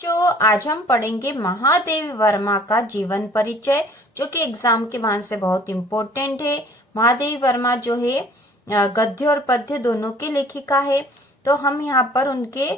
जो आज हम पढ़ेंगे महादेवी वर्मा का जीवन परिचय, जो कि एग्जाम के मान से बहुत इम्पोर्टेंट है। महादेवी वर्मा जो है गद्य और पद्य दोनों की लेखिका है। तो हम यहाँ पर उनके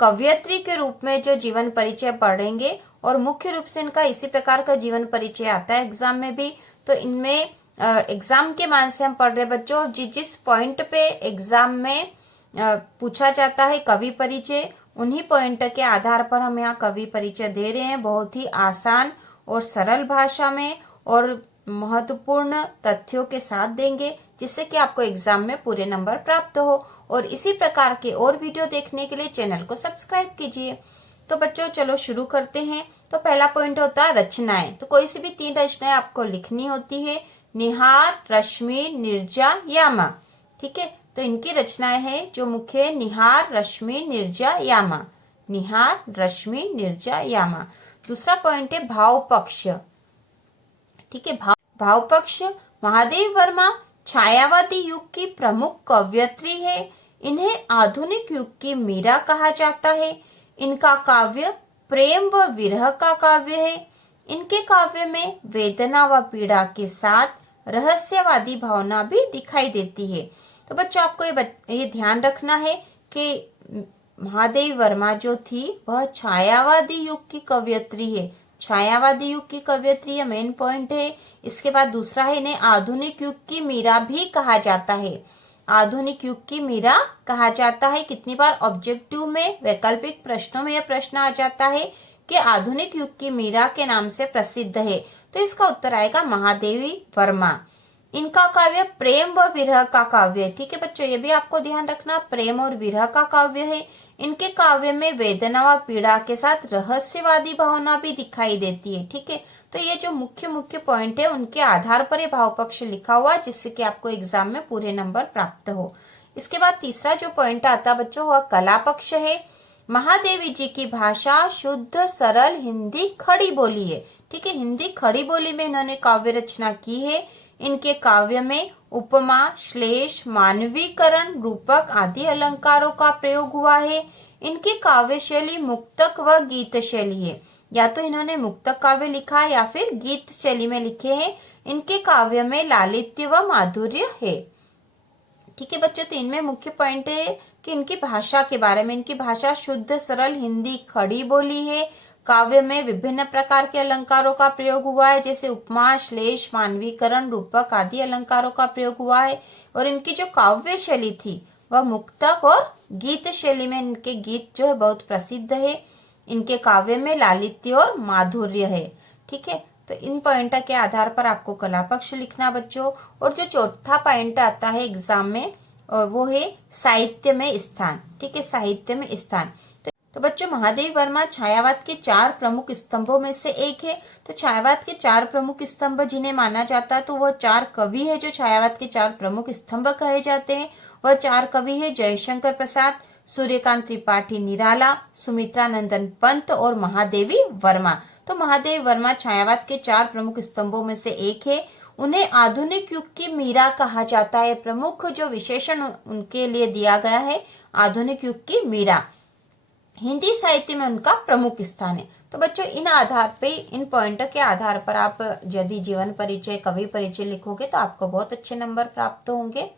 कवयित्री के रूप में जो जीवन परिचय पढ़ेंगे और मुख्य रूप से इनका इसी प्रकार का जीवन परिचय आता है एग्जाम में भी। तो इनमें एग्जाम के मान से हम पढ़ रहे बच्चों, और जिस पॉइंट पे एग्जाम में पूछा जाता है कवि परिचय, उन्हीं पॉइंट के आधार पर हम यहाँ कवि परिचय दे रहे हैं, बहुत ही आसान और सरल भाषा में और महत्वपूर्ण तथ्यों के साथ देंगे, जिससे कि आपको एग्जाम में पूरे नंबर प्राप्त हो। और इसी प्रकार के और वीडियो देखने के लिए चैनल को सब्सक्राइब कीजिए। तो बच्चों चलो शुरू करते हैं। तो पहला पॉइंट होता है रचनाएं। तो कोई सी भी 3 रचनाएं आपको लिखनी होती है, निहार, रश्मि, निर्जा, यामा। ठीक है, तो इनकी रचनाएं हैं जो मुख्य है, निहार, रश्मि, निर्जा, यामा। निहार, रश्मि, निर्जा, यामा। दूसरा पॉइंट है भाव पक्ष। ठीक है, भाव पक्ष। महादेवी वर्मा छायावादी युग की प्रमुख कवयित्री है। इन्हें आधुनिक युग की मीरा कहा जाता है। इनका काव्य प्रेम व विरह का काव्य है। इनके काव्य में वेदना व पीड़ा के साथ रहस्यवादी भावना भी दिखाई देती है। तो बच्चों आपको ये ध्यान रखना है कि महादेवी वर्मा जो थी वह छायावादी युग की कवयित्री है। छायावादी युग की कवयित्री ये मेन पॉइंट है। इसके बाद दूसरा है, इन्हें आधुनिक युग की मीरा भी कहा जाता है। आधुनिक युग की मीरा कहा जाता है। कितनी बार ऑब्जेक्टिव में, वैकल्पिक प्रश्नों में यह प्रश्न आ जाता है कि आधुनिक युग की मीरा के नाम से प्रसिद्ध है। तो इसका उत्तर आएगा महादेवी वर्मा। इनका काव्य प्रेम व विरह का काव्य है। ठीक है बच्चों, ये भी आपको ध्यान रखना, प्रेम और विरह का काव्य है। इनके काव्य में वेदना व पीड़ा के साथ रहस्यवादी भावना भी दिखाई देती है। ठीक है, तो ये जो मुख्य पॉइंट है उनके आधार पर ये भाव पक्ष लिखा हुआ, जिससे कि आपको एग्जाम में पूरे नंबर प्राप्त हो। इसके बाद तीसरा जो पॉइंट आता बच्चों वह कला पक्ष है। महादेवी जी की भाषा शुद्ध सरल हिंदी खड़ी बोली है। ठीक है, हिंदी खड़ी बोली में इन्होंने काव्य रचना की है। इनके काव्य में उपमा, श्लेष, मानवीकरण, रूपक आदि अलंकारों का प्रयोग हुआ है। इनकी काव्य शैली मुक्तक व गीत शैली है। या तो इन्होंने मुक्तक काव्य लिखा है या फिर गीत शैली में लिखे हैं। इनके काव्य में लालित्य व माधुर्य है। ठीक है बच्चों, तो इनमें मुख्य पॉइंट है कि इनकी भाषा के बारे में, इनकी भाषा शुद्ध सरल हिंदी खड़ी बोली है। काव्य में विभिन्न प्रकार के अलंकारों का प्रयोग हुआ है, जैसे उपमा, श्लेष, मानवीकरण, रूपक आदि अलंकारों का प्रयोग हुआ है। और इनकी जो काव्य शैली थी वह मुक्तक और गीत शैली में इनके गीत जो है बहुत प्रसिद्ध है। इनके काव्य में लालित्य और माधुर्य है। ठीक है, तो इन पॉइंट के आधार पर आपको कला पक्ष लिखना बच्चों। और जो चौथा पॉइंट आता है एग्जाम में वो है साहित्य में स्थान। ठीक है, साहित्य में स्थान। तो बच्चों महादेवी वर्मा छायावाद के 4 प्रमुख स्तंभों में से एक है। तो छायावाद के 4 प्रमुख स्तंभ जिन्हें माना जाता है, तो वह 4 कवि है जो छायावाद के 4 प्रमुख स्तंभ कहे जाते हैं। वह 4 कवि है जयशंकर प्रसाद, सूर्यकांत त्रिपाठी निराला, सुमित्रा नंदन पंत और महादेवी वर्मा। तो महादेवी वर्मा छायावाद के 4 प्रमुख स्तंभों में से एक है। उन्हें आधुनिक युग की मीरा कहा जाता है। प्रमुख जो विशेषण उनके लिए दिया गया है, आधुनिक युग की मीरा। हिंदी साहित्य में उनका प्रमुख स्थान है। तो बच्चों इन आधार पे, इन पॉइंट के आधार पर आप यदि जीवन परिचय, कवि परिचय लिखोगे तो आपको बहुत अच्छे नंबर प्राप्त होंगे।